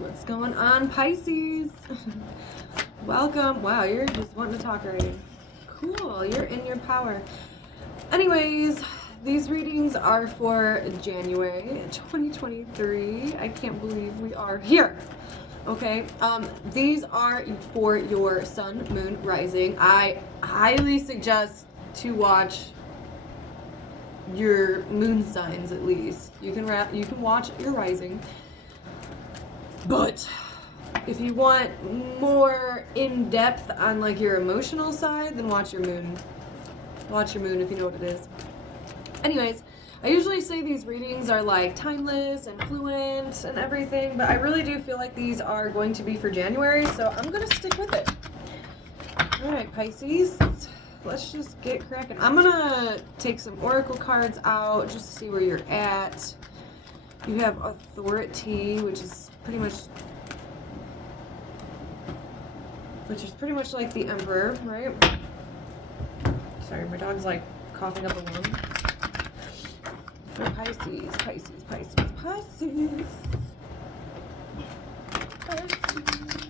What's going on, Pisces? Welcome. Wow, you're just wanting to talk already. Cool, you're in your power. Anyways, these readings are for January 2023. I can't believe we are here. Okay, these are for your sun, moon, rising. I highly suggest to watch your moon signs at least. You can watch your rising. But if you want more in-depth on like your emotional side, then watch your moon. Watch your moon if you know what it is. Anyways, I usually say these readings are like timeless and fluent and everything, but I really do feel like these are going to be for January, so I'm going to stick with it. Alright, Pisces, let's just get cracking. I'm going to take some oracle cards out just to see where you're at. You have authority, which is pretty much like the Emperor, right? Sorry, my dog's like coughing up a lung. For Pisces, Pisces, Pisces, Pisces. Pisces.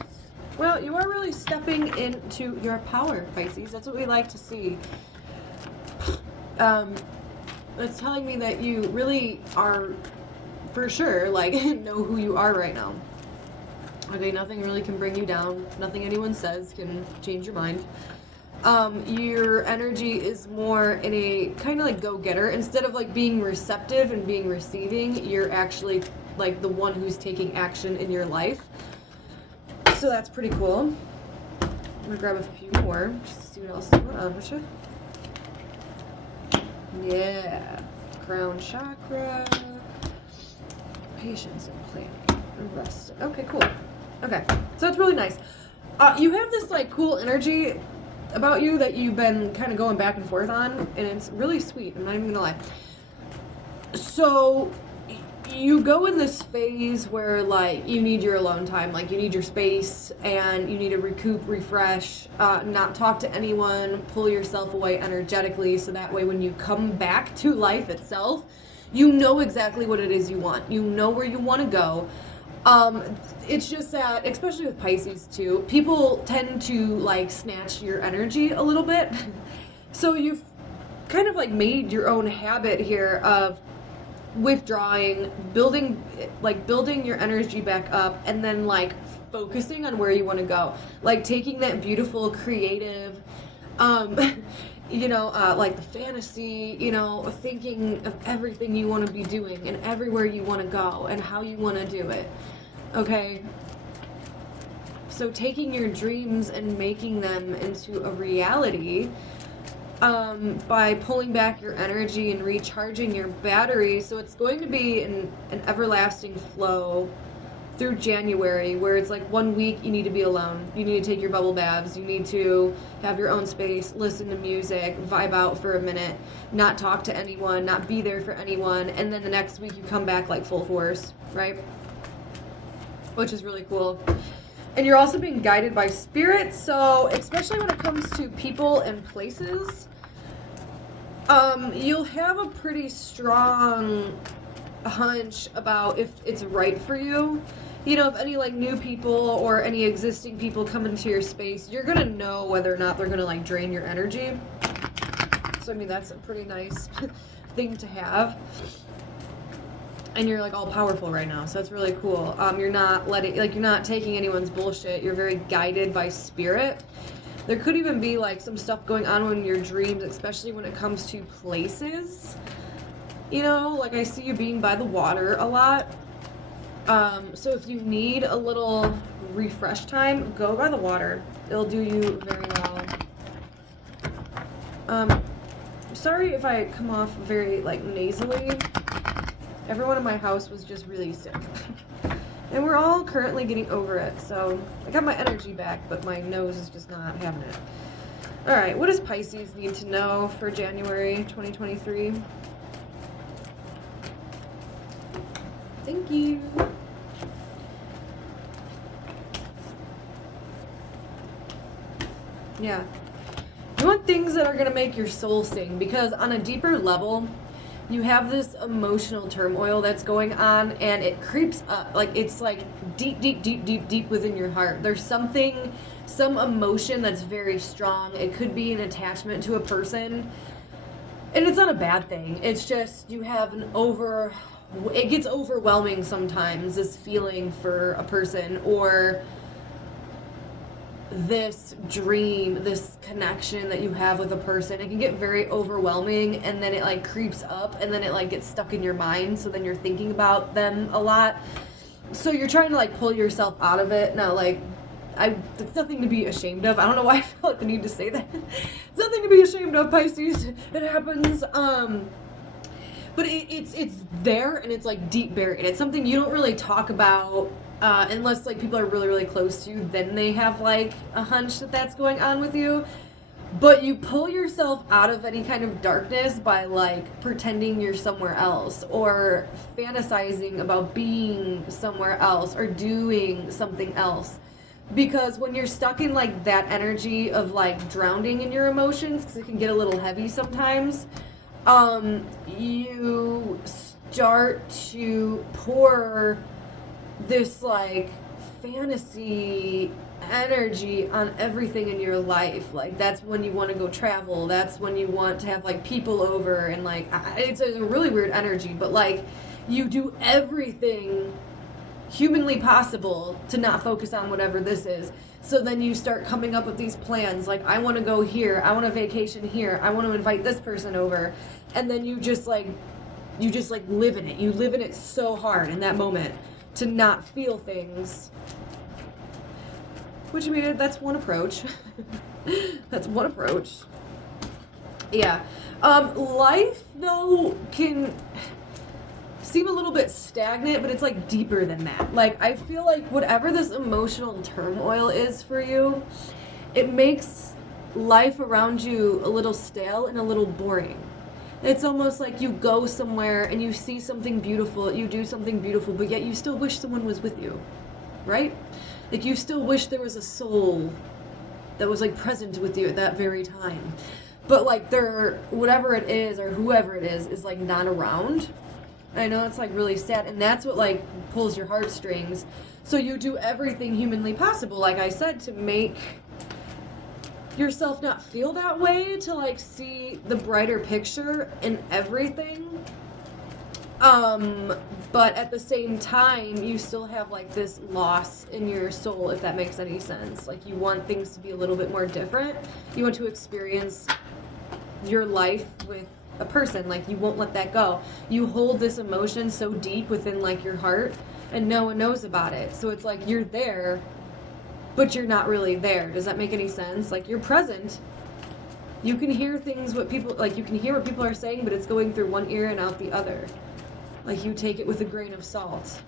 Well, you are really stepping into your power, Pisces. That's what we like to see. That's telling me that you really are, for sure, like, know who you are right now. Okay, nothing really can bring you down. Nothing anyone says can change your mind. Your energy is more in a kind of like go-getter. Instead of like being receptive and being receiving, you're actually like the one who's taking action in your life. So that's pretty cool. I'm gonna grab a few more just to see what else is going on with you. Yeah. Crown chakra. Patience and planning. Rest. Okay, cool. Okay, so that's really nice. You have this like cool energy about you that you've been kind of going back and forth on, and it's really sweet. I'm not even gonna lie. So you go in this phase where like you need your alone time, like you need your space and you need to recoup, refresh, not talk to anyone, pull yourself away energetically, so that way when you come back to life itself, you know exactly what it is you want. You know where you want to go. It's just that, especially with Pisces too, people tend to like snatch your energy a little bit. So you've kind of like made your own habit here of withdrawing, building your energy back up, and then like focusing on where you want to go. Like taking that beautiful, creative, like the fantasy, thinking of everything you want to be doing and everywhere you want to go and how you want to do it. Okay? So taking your dreams and making them into a reality by pulling back your energy and recharging your battery. So it's going to be an everlasting flow through January, where it's like 1 week you need to be alone. You need to take your bubble baths. You need to have your own space, listen to music, vibe out for a minute, not talk to anyone, not be there for anyone. And then the next week you come back like full force, right? Which is really cool. And you're also being guided by spirit. So especially when it comes to people and places, you'll have a pretty strong hunch about if it's right for you. If any like new people or any existing people come into your space, you're gonna know whether or not they're gonna like drain your energy. So I mean, that's a pretty nice thing to have. And you're like all powerful right now, so that's really cool. You're not taking anyone's bullshit. You're very guided by spirit. There could even be like some stuff going on in your dreams, especially when it comes to places. Like I see you being by the water a lot. So if you need a little refresh time, go by the water. It'll do you very well. Sorry if I come off very like nasally. Everyone in my house was just really sick. And we're all currently getting over it. So I got my energy back, but my nose is just not having it. Alright, what does Pisces need to know for January 2023? Thank you. Yeah. You want things that are going to make your soul sing, because on a deeper level, you have this emotional turmoil that's going on, and it creeps up. Like, it's like deep, deep, deep, deep, deep within your heart. There's something, some emotion that's very strong. It could be an attachment to a person. And it's not a bad thing. It's just you have it gets overwhelming sometimes, this feeling for a person, or this dream, this connection that you have with a person. It can get very overwhelming, and then it like creeps up, and then it like gets stuck in your mind, so then you're thinking about them a lot. So you're trying to like pull yourself out of it. Now, like, it's nothing to be ashamed of. I don't know why I felt the need to say that. It's nothing to be ashamed of, Pisces. It happens. But it's there, and it's like deep buried. It's something you don't really talk about unless like people are really, really close to you. Then they have like a hunch that that's going on with you. But you pull yourself out of any kind of darkness by like pretending you're somewhere else, or fantasizing about being somewhere else, or doing something else. Because when you're stuck in like that energy of like drowning in your emotions, because it can get a little heavy sometimes, you start to pour this like fantasy energy on everything in your life. Like, that's when you want to go travel, that's when you want to have like people over, and like it's a really weird energy, but like you do everything humanly possible to not focus on whatever this is. So then you start coming up with these plans, like, I want to go here, I want to vacation here, I want to invite this person over, and then you just like live in it. You live in it so hard in that moment to not feel things. Which, I mean, that's one approach. That's one approach. Yeah. Life, though, can seem a little bit stagnant, but it's like deeper than that. Like, I feel like whatever this emotional turmoil is for you, it makes life around you a little stale and a little boring. It's almost like you go somewhere and you see something beautiful, you do something beautiful, but yet you still wish someone was with you, right? Like, you still wish there was a soul that was like present with you at that very time. But like, whatever it is, or whoever it is like not around. I know it's like really sad, and that's what like pulls your heartstrings. So you do everything humanly possible, like I said, to make yourself not feel that way, to like see the brighter picture in everything. But at the same time, you still have like this loss in your soul, if that makes any sense. Like, you want things to be a little bit more different. You want to experience your life with a person. Like, you won't let that go. You hold this emotion so deep within like your heart, and no one knows about it. So it's like you're there, but you're not really there. Does that make any sense? Like, you're present. You can hear things, you can hear what people are saying, but it's going through one ear and out the other. Like, you take it with a grain of salt.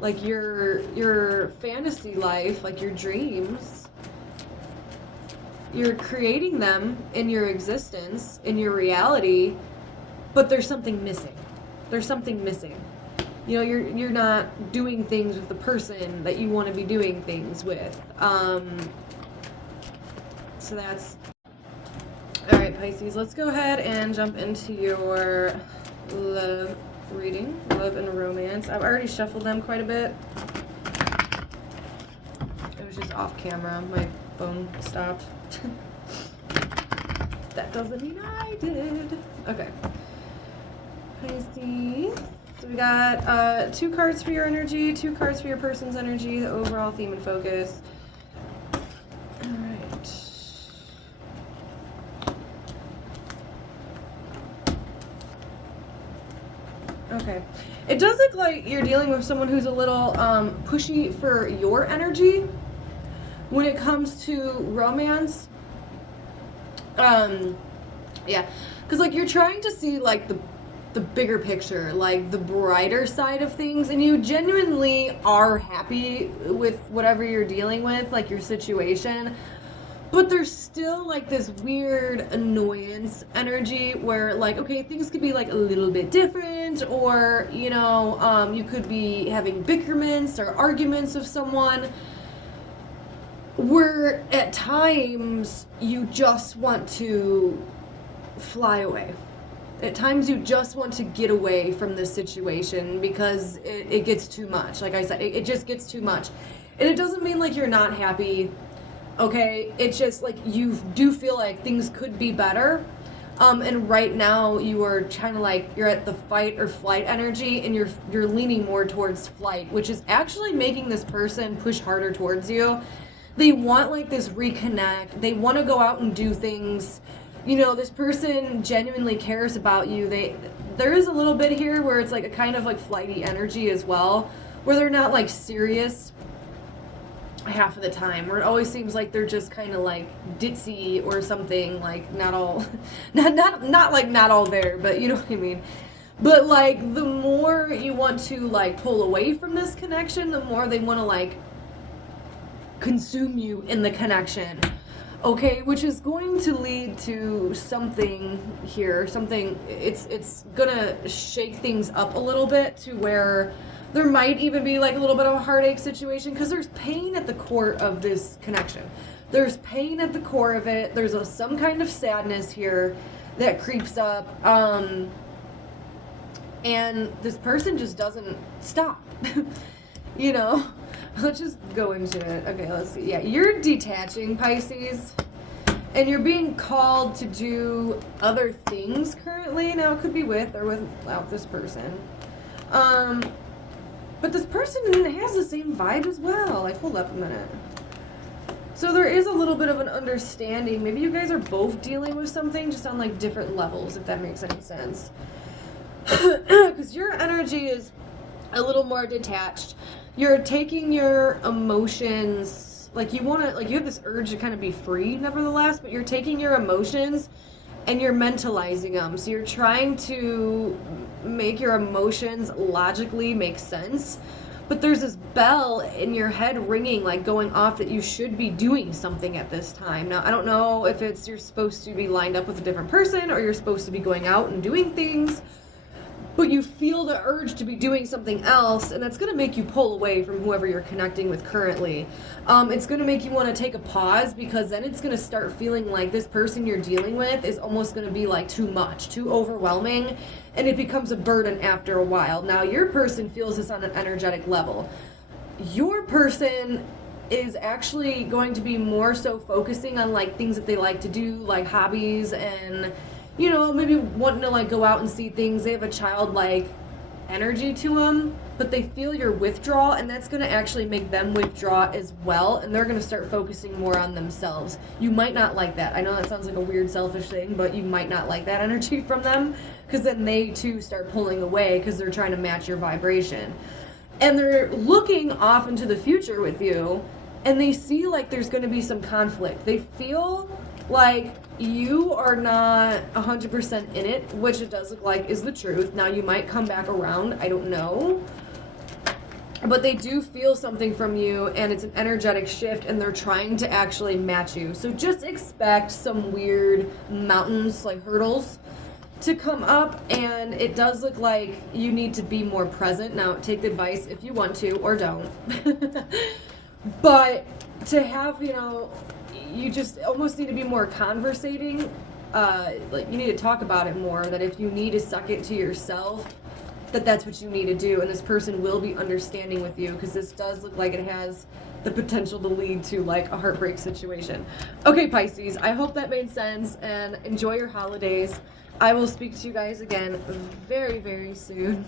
Like, your fantasy life, like your dreams, you're creating them in your existence, in your reality, but there's something missing. There's something missing. You know, you're not doing things with the person that you want to be doing things with. So that's... Alright, Pisces, let's go ahead and jump into your love reading, love and romance. I've already shuffled them quite a bit. It was just off camera. My phone stopped. That doesn't mean I did. Okay. Pisces. So we got 2 cards for your energy, 2 cards for your person's energy, the overall theme and focus. Okay. It does look like you're dealing with someone who's a little pushy for your energy when it comes to romance. Yeah. Because, like, you're trying to see, like, the bigger picture, like, the brighter side of things, and you genuinely are happy with whatever you're dealing with, like, your situation. But there's still, like, this weird annoyance energy where, like, okay, things could be, like, a little bit different, or, you know, you could be having bickerments or arguments with someone where at times you just want to fly away. At times you just want to get away from this situation because it gets too much. Like I said, it just gets too much. And it doesn't mean like you're not happy, okay? It's just like you do feel like things could be better. And right now you are kind of like you're at the fight or flight energy, and you're leaning more towards flight, which is actually making this person push harder towards you. They want like this reconnect. They want to go out and do things. You know, this person genuinely cares about you. There is a little bit here where it's like a kind of like flighty energy as well, where they're not like serious half of the time, where it always seems like they're just kind of like ditzy or something, like not all not like not all there, but you know what I mean. But like the more you want to like pull away from this connection, the more they want to like consume you in the connection. Okay, which is going to lead to something here, it's gonna shake things up a little bit to where there might even be like a little bit of a heartache situation, because there's pain at the core of this connection. There's pain at the core of it. There's some kind of sadness here that creeps up, and this person just doesn't stop. You know, let's just go into it. Okay, let's see. Yeah, you're detaching, Pisces, and you're being called to do other things currently. Now, it could be with or without this person. But this person has the same vibe as well. Like, hold up a minute. So there is a little bit of an understanding. Maybe you guys are both dealing with something just on like different levels, if that makes any sense. Because your energy is a little more detached. You're taking your emotions, like you want to, like you have this urge to kind of be free nevertheless, but you're taking your emotions and you're mentalizing them. So you're trying to make your emotions logically make sense, but there's this bell in your head ringing, like going off, that you should be doing something at this time. Now, I don't know if it's you're supposed to be lined up with a different person or you're supposed to be going out and doing things, but you feel the urge to be doing something else, and that's going to make you pull away from whoever you're connecting with currently. It's going to make you want to take a pause, because then it's going to start feeling like this person you're dealing with is almost going to be like too much, too overwhelming, and it becomes a burden after a while. Now, your person feels this on an energetic level. Your person is actually going to be more so focusing on like things that they like to do, like hobbies, and you know, maybe wanting to like go out and see things. They have a childlike energy to them, but they feel your withdrawal, and that's going to actually make them withdraw as well, and they're going to start focusing more on themselves. You might not like that. I know that sounds like a weird selfish thing, but you might not like that energy from them, because then they too start pulling away because they're trying to match your vibration. And they're looking off into the future with you, and they see like there's going to be some conflict. They feel like you are not 100% in it, which it does look like is the truth. Now, you might come back around, I don't know, but they do feel something from you, and it's an energetic shift, and they're trying to actually match you. So just expect some weird mountains, like hurdles, to come up, and it does look like you need to be more present. Now, take the advice if you want to, or don't. But to have, you know, you just almost need to be more conversating. Like, you need to talk about it more, that if you need to suck it to yourself, that's what you need to do, and this person will be understanding with you, because this does look like it has the potential to lead to like a heartbreak situation. Okay, Pisces, I hope that made sense, and enjoy your holidays. I will speak to you guys again very, very soon.